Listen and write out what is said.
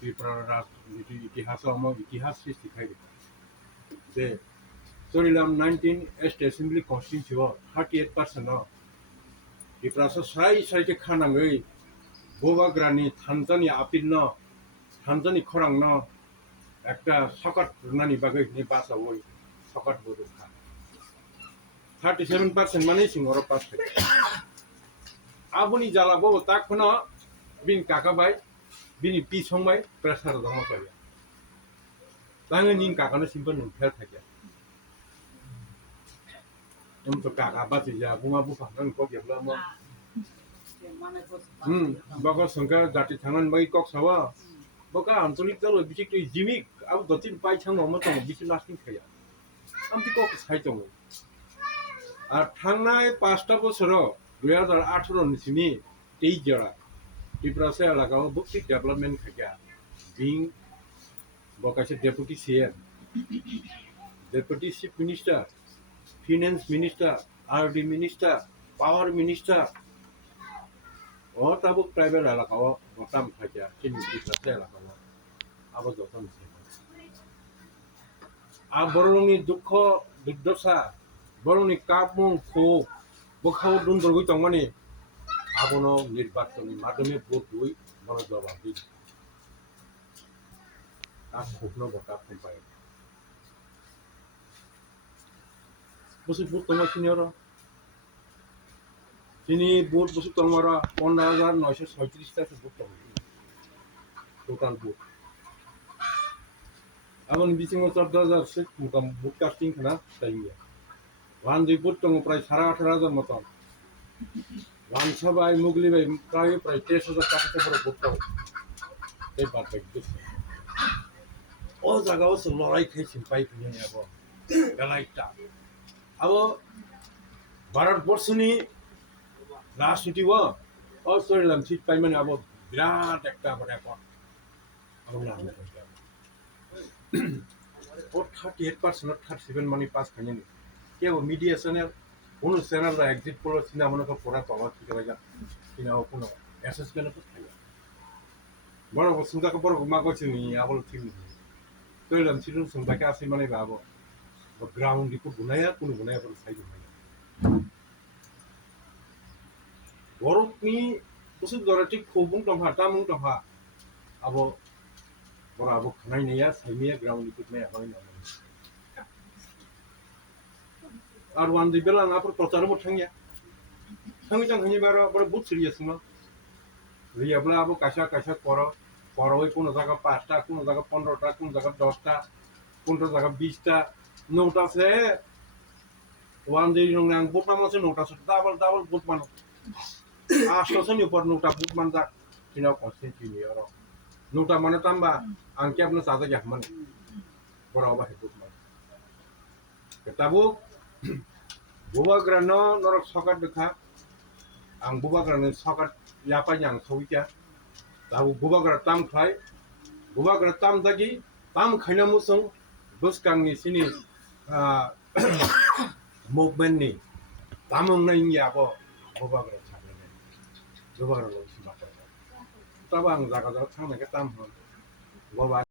tipra राजनीति इतिहासमा इतिहास सिखायो जे charilam 19 East Assembly constituency 38% tipra साइ साइके खानाङै बोबाग्रानि थानजानि आपिल थानजानि खरां একটা সকাট নানি বাগৈ নি বাসাও সকাট বদখা 37% মানে সিংহর পাস থাকে আবনি জালাবো তাকখনো বিন কাকাবাই বিনি পিছংবাই প্রেসার দङ পায় তাङে নিন কাকাनो सिम्पल नुफेर থাকে তো কাকা বাতি যা বুমা বুফা নন cock gebla mo bako sangka jati thangan bai kok sawa baka Amtali jalo bisik jimik abu dotin pai chang mo tong bisi lasting khaya amti kok sai tong আর থাংনাय 5টা বছর 2018 নিসিনি 23 জরা ত্রিপুরাসে এলাকাও বুকটি ডেভেলপমেন্ট খায়া বিং বকাছে deputy CM deputy chief minister finance minister RD minister power minister ও তাবুক ট্রাইবেল এলাকাও বতাম খায়া চিনি ত্রিপুরাসে এলাকাও আবো যতন আর বড়লংনি দুঃখ দুর্দশা বরংনি কাপমং খো বখাও দুন্দরগৈ তংমানি আবনো নির্বাচনী মাধ্যমে ভোট দুই বড় জবাব দি আর খুবনো বটা ফম্পাই বসে ভোট তংমা সিনিয়র তিনি ভোট বসে তংমারা 15,936 টা ভোট তং টোটাল ভোট আবন বিচিং 14,000 সে মুকাম ভোট কাস্টিং খানা তাইয়া One report to price Harata Moton. One Sabai Mugli by private price test of the capital for a book. They part like this. All the girls of Lorai catching pipe in above. The light tap. Our Barat Borsuni last city war also in seat payment about Grand Acta Airport. What 38% not 37 money pass can কেউ media channel কোন channel exit করে cinema মনে পড়া তলা ঠিক হয়ে যায় cinema কোনো অ্যাসেসমেন্ট তো থাকে বড় সুন্দর বড় মা কইছি নি আবল ঠিক নি তৈলাম ছিল সুন্দরকে আসি মানে বাবো গ্রাউন্ড রিপোর্ট গুনায়া কোন গুনায়া পর সাইড হয় বড়নি বুসুদ ধরে ঠিক খুবুং টংহা তামুং টংহা আবো বড় আবো খানাই নেয়া সাইমিয়া গ্রাউন্ড রিপোর্ট মে হয় না আর ওয়ান দি বেলা না পর প্রচার মো থাঙ্গিয়া থাঙ্গিজাং হনি বারো বড় বহুত সিরিয়াস না রিয়াবলা আবো কাশা কাশা করই কোন জায়গা 5টা কোন জায়গা 15টা কোন জায়গা 10টা কোন জায়গা 20টা নৌটা সে ওয়ান দি নং নাং বহুত মানছে নৌটা ডাবল বহুত মান আষ্টসনি উপর নৌটা বহুত মান যা কিনা কনসেন্ট কিনি আর নৌটা মানে তাম্বা আংকে আপনি সাজা গা মানে বড় বা বহুত মান কেতাবু bubagrano norok sokat dekha ang bubagrano sokat yapa yang sawika tahu bubagra tam khai bubagra tam dagi tam khaina musung buskang ni sini movement ni tamong na ingya ko bubagra chakle bubagra lo sima tabang jaga jaga thang na ka tam ho